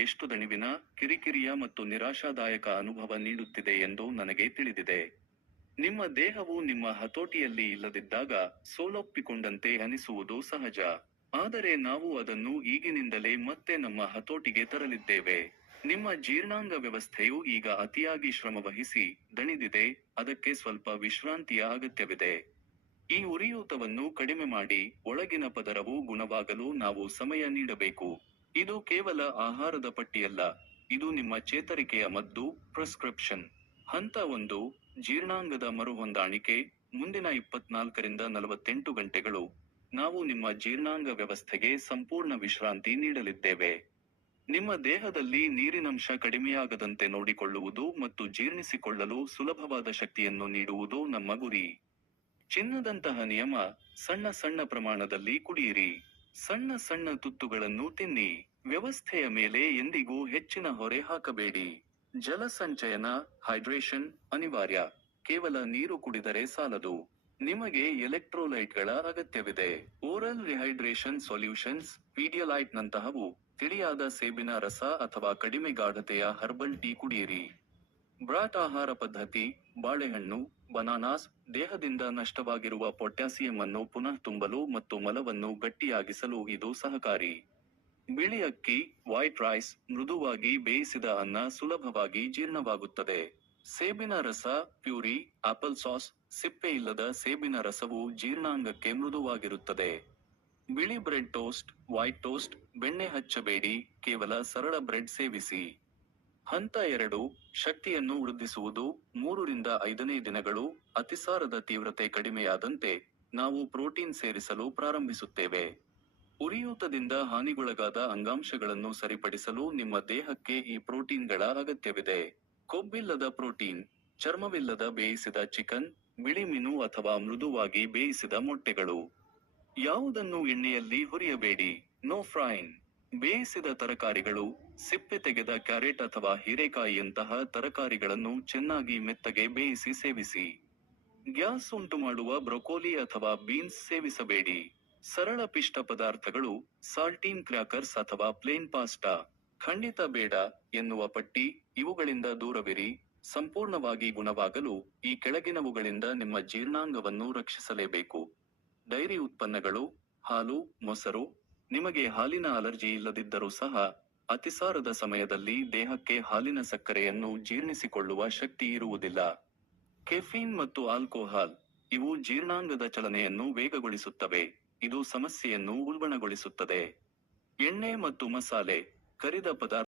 ಎಷ್ಟು ದಣಿವಿನ, ಕಿರಿಕಿರಿಯ ಮತ್ತು ನಿರಾಶಾದಾಯಕ ಅನುಭವ ನೀಡುತ್ತಿದೆ ಎಂದು ನನಗೆ ತಿಳಿದಿದೆ. ನಿಮ್ಮ ದೇಹವು ನಿಮ್ಮ ಹತೋಟಿಯಲ್ಲಿ ಇಲ್ಲದಿದ್ದಾಗ ಸೋಲೊಪ್ಪಿಕೊಂಡಂತೆ ಅನಿಸುವುದು ಸಹಜ. ಆದರೆ ನಾವು ಅದನ್ನು ಈಗಿನಿಂದಲೇ ಮತ್ತೆ ನಮ್ಮ ಹತೋಟಿಗೆ ತರಲಿದ್ದೇವೆ. ನಿಮ್ಮ ಜೀರ್ಣಾಂಗ ವ್ಯವಸ್ಥೆಯು ಈಗ ಅತಿಯಾಗಿ ಶ್ರಮವಹಿಸಿ, ದಣಿದಿದೆ, ಅದಕ್ಕೆ ಸ್ವಲ್ಪ ವಿಶ್ರಾಂತಿಯ ಅಗತ್ಯವಿದೆ. ಈ ಉರಿಯೂತವನ್ನು ಕಡಿಮೆ ಮಾಡಿ, ಒಳಗಿನ ಪದರವು ಗುಣವಾಗಲು ನಾವು ಸಮಯ ನೀಡಬೇಕು. ಇದು ಕೇವಲ ಆಹಾರದ ಪಟ್ಟಿಯಲ್ಲ, ಇದು ನಿಮ್ಮ ಚೇತರಿಕೆಯ ಮದ್ದು, ಪ್ರಿಸ್ಕ್ರಿಪ್ಷನ್. ಹಂತ 1, ಜೀರ್ಣಾಂಗದ ಮರುಹೊಂದಾಣಿಕೆ. ಮುಂದಿನ 24 ರಿಂದ 48 ಗಂಟೆಗಳು, ನಾವು ನಿಮ್ಮ ಜೀರ್ಣಾಂಗ ವ್ಯವಸ್ಥೆಗೆ ಸಂಪೂರ್ಣ ವಿಶ್ರಾಂತಿ ನೀಡಲಿದ್ದೇವೆ. ನಿಮ್ಮ ದೇಹದಲ್ಲಿ ನೀರಿನಂಶ ಕಡಿಮೆಯಾಗದಂತೆ ನೋಡಿಕೊಳ್ಳುವುದು ಮತ್ತು ಜೀರ್ಣಿಸಿಕೊಳ್ಳಲು ಸುಲಭವಾದ ಶಕ್ತಿಯನ್ನು ನೀಡುವುದು ನಮ್ಮ ಗುರಿ. ಚಿನ್ನದಂತಹ ನಿಯಮ: ಸಣ್ಣ ಸಣ್ಣ ಪ್ರಮಾಣದಲ್ಲಿ ಕುಡಿಯಿರಿ, ಸಣ್ಣ ಸಣ್ಣ ತುತ್ತುಗಳನ್ನು ತಿನ್ನಿ. ವ್ಯವಸ್ಥೆಯ ಮೇಲೆ ಎಂದಿಗೂ ಹೆಚ್ಚಿನ ಹೊರೆ ಹಾಕಬೇಡಿ. ಜಲ ಸಂಚಯನ, ಹೈಡ್ರೇಷನ್, ಅನಿವಾರ್ಯ. ಕೇವಲ ನೀರು ಕುಡಿದರೆ ಸಾಲದು. ನಿಮಗೆ ಎಲೆಕ್ಟ್ರೋಲೈಟ್ಗಳ ಅಗತ್ಯವಿದೆ. ಓರಲ್ ರಿಹೈಡ್ರೇಷನ್ ಸೊಲ್ಯೂಷನ್ಸ್, ಪೀಡಿಯಲೈಟ್ ನಂತಹವು. ತಿಳಿಯಾದ ಸೇಬಿನ ರಸ ಅಥವಾ ಕಡಿಮೆ ಗಾಢತೆಯ ಹರ್ಬಲ್ ಟೀ ಕುಡಿಯಿರಿ. ಬ್ರಾಟ್ ಆಹಾರ ಪದ್ಧತಿ: ಬಾಳೆಹಣ್ಣು, ಬನಾನಾಸ್, ದೇಹದಿಂದ ನಷ್ಟವಾಗಿರುವ ಪೊಟ್ಯಾಸಿಯಂ ಅನ್ನು ಪುನಃ ತುಂಬಲು ಮತ್ತು ಮಲವನ್ನು ಗಟ್ಟಿಯಾಗಿಸಲು ಇದು ಸಹಕಾರಿ. ಬಿಳಿ ಅಕ್ಕಿ, ವೈಟ್ ರೈಸ್, ಮೃದುವಾಗಿ ಬೇಯಿಸಿದ ಅನ್ನ ಸುಲಭವಾಗಿ ಜೀರ್ಣವಾಗುತ್ತದೆ. ಸೇಬಿನ ರಸ, ಪ್ಯೂರಿ, ಆಪಲ್ ಸಾಸ್, ಸಿಪ್ಪೆಯಿಲ್ಲದ ಸೇಬಿನ ರಸವು ಜೀರ್ಣಾಂಗಕ್ಕೆ ಮೃದುವಾಗಿರುತ್ತದೆ. ಬಿಳಿ ಬ್ರೆಡ್ ಟೋಸ್ಟ್, ವೈಟ್ ಟೋಸ್ಟ್, ಬೆಣ್ಣೆ ಹಚ್ಚಬೇಡಿ, ಕೇವಲ ಸರಳ ಬ್ರೆಡ್ ಸೇವಿಸಿ. ಹಂತ 2, ಶಕ್ತಿಯನ್ನು ವೃದ್ಧಿಸುವುದು. 3 ರಿಂದ 5ನೇ ದಿನಗಳು, ಅತಿಸಾರದ ತೀವ್ರತೆ ಕಡಿಮೆಯಾದಂತೆ, ನಾವು ಪ್ರೋಟೀನ್ ಸೇರಿಸಲು ಪ್ರಾರಂಭಿಸುತ್ತೇವೆ. ಉರಿಯೂತದಿಂದ ಹಾನಿಗೊಳಗಾದ ಅಂಗಾಂಶಗಳನ್ನು ಸರಿಪಡಿಸಲು ನಿಮ್ಮ ದೇಹಕ್ಕೆ ಈ ಪ್ರೋಟೀನ್ಗಳ ಅಗತ್ಯವಿದೆ. ಕೊಬ್ಬಿಲ್ಲದ ಪ್ರೋಟೀನ್: ಚರ್ಮವಿಲ್ಲದ ಬೇಯಿಸಿದ ಚಿಕನ್, ಬಿಳಿ ಮೀನು ಅಥವಾ ಮೃದುವಾಗಿ ಬೇಯಿಸಿದ ಮೊಟ್ಟೆಗಳು. ಯಾವುದನ್ನು ಎಣ್ಣೆಯಲ್ಲಿ ಹುರಿಯಬೇಡಿ. No frying. ಬೇಯಿಸಿದ ತರಕಾರಿಗಳು, ಸಿಪ್ಪೆ ತೆಗೆದ ಕ್ಯಾರೆಟ್ ಅಥವಾ ಹೀರೆಕಾಯಿಯಂತಹ ತರಕಾರಿಗಳನ್ನು ಚೆನ್ನಾಗಿ ಮೆತ್ತಗೆ ಬೇಯಿಸಿ ಸೇವಿಸಿ. ಗ್ಯಾಸ್ ಉಂಟುಮಾಡುವ ಬ್ರೊಕೊಲಿ ಅಥವಾ ಬೀನ್ಸ್ ಸೇವಿಸಬೇಡಿ. ಸರಳ ಪಿಷ್ಟ ಪದಾರ್ಥಗಳು, ಸಾಲ್ಟೀನ್ ಕ್ರ್ಯಾಕರ್ಸ್ ಅಥವಾ ಪ್ಲೇನ್ ಪಾಸ್ಟಾ. ಖಂಡಿತ ಬೇಡ ಎನ್ನುವ ಪಟ್ಟಿ: ಇವುಗಳಿಂದ ದೂರವಿರಿ. ಸಂಪೂರ್ಣವಾಗಿ ಗುಣವಾಗಲು, ಈ ಕೆಳಗಿನವುಗಳಿಂದ ನಿಮ್ಮ ಜೀರ್ಣಾಂಗವನ್ನು ರಕ್ಷಿಸಲೇಬೇಕು. ಡೈರಿ ಉತ್ಪನ್ನಗಳು, ಹಾಲು, ಮೊಸರು. ನಿಮಗೆ ಹಾಲಿನ ಅಲರ್ಜಿ ಇಲ್ಲದಿದ್ದರೂ ಸಹ, ಅತಿಸಾರದ ಸಮಯದಲ್ಲಿ ದೇಹಕ್ಕೆ ಹಾಲಿನ ಸಕ್ಕರೆಯನ್ನು ಜೀರ್ಣಿಸಿಕೊಳ್ಳುವ ಶಕ್ತಿ ಇರುವುದಿಲ್ಲ. ಕೆಫೀನ್ ಮತ್ತು ಆಲ್ಕೋಹಾಲ್: ಇವು ಜೀರ್ಣಾಂಗದ ಚಲನೆಯನ್ನು ವೇಗಗೊಳಿಸುತ್ತವೆ, ಇದು ಸಮಸ್ಯೆಯನ್ನು ಉಲ್ಬಣಗೊಳಿಸುತ್ತದೆ. ಎಣ್ಣೆ ಮತ್ತು ಮಸಾಲೆ, ಕರಿದ ಪದಾರ್ಥ